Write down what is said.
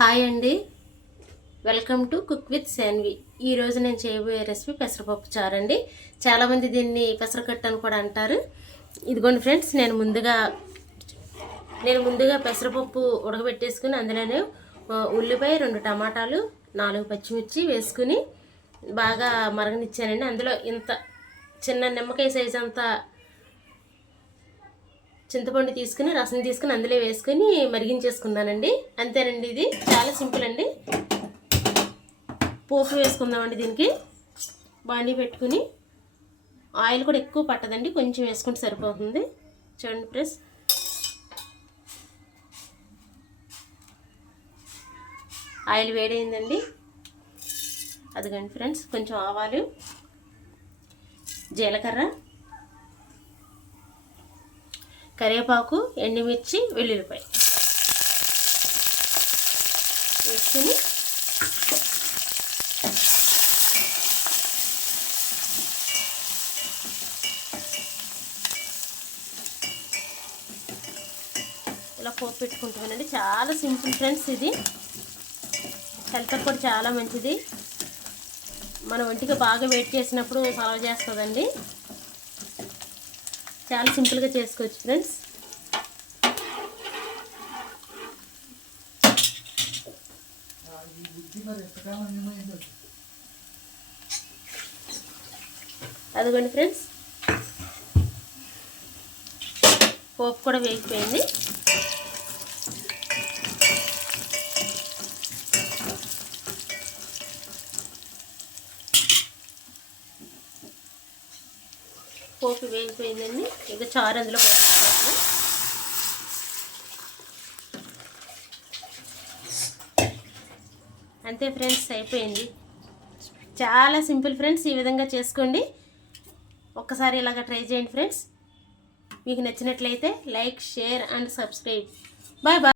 Hi అండి, welcome to cook with Shanvi. ఈరోజు నేను చేయబోయే రెసిపీ పెసరపప్పు చారు అండి. చాలామంది దీన్ని పెసరకట్టు అని కూడా అంటారు. ఇదిగోండి ఫ్రెండ్స్, నేను ముందుగా పెసరపప్పు ఉడకబెట్టేసుకుని అందులోనే ఉల్లిపాయ, 2 టమాటాలు, 4 పచ్చిమిర్చి వేసుకుని బాగా మరగనిచ్చానండి. అందులో ఇంత చిన్న నిమ్మకాయ సైజ్ అంతా చింతపండు తీసుకుని రసం తీసుకుని అందులో వేసుకుని మరిగించేసుకున్నానండి. అంతేనండి, ఇది చాలా సింపుల్ అండి. పోపు వేసుకుందామండి. దీనికి బాండీ పెట్టుకుని ఆయిల్ కూడా ఎక్కువ పట్టదండి, కొంచెం వేసుకుంటే సరిపోతుంది. చూడండి ఫ్రెండ్స్, ఆయిల్ వేడైందండి. అదిగండి ఫ్రెండ్స్, కొంచెం ఆవాలు, జీలకర్ర, కరివేపాకు, ఎండుమిర్చి, వెల్లుల్లిపాయ వేసుకుని ఇలా పోపు పెట్టుకుంటామండి. చాలా సింపుల్ ఫ్రెండ్స్, ఇది హెల్త్ కూడా చాలా మంచిది. మన ఒంటికి బాగా వెయిట్ చేసినప్పుడు సర్వ్ చేస్తుందండి. చాలా సింపుల్గా చేసుకోవచ్చు ఫ్రెండ్స్. అదిగోండి ఫ్రెండ్స్, పోపు కూడా వేగిపోయింది. పోపు వేగిపోయిందండి. ఇక చారు అందులో పోసుకోవాలి. అంతే ఫ్రెండ్స్, అయిపోయింది. చాలా సింపుల్ ఫ్రెండ్స్, ఈ విధంగా చేసుకోండి. ఒక్కసారి ఇలాగ ట్రై చేయండి ఫ్రెండ్స్. మీకు నచ్చినట్లయితే like, share and subscribe. Bye bye.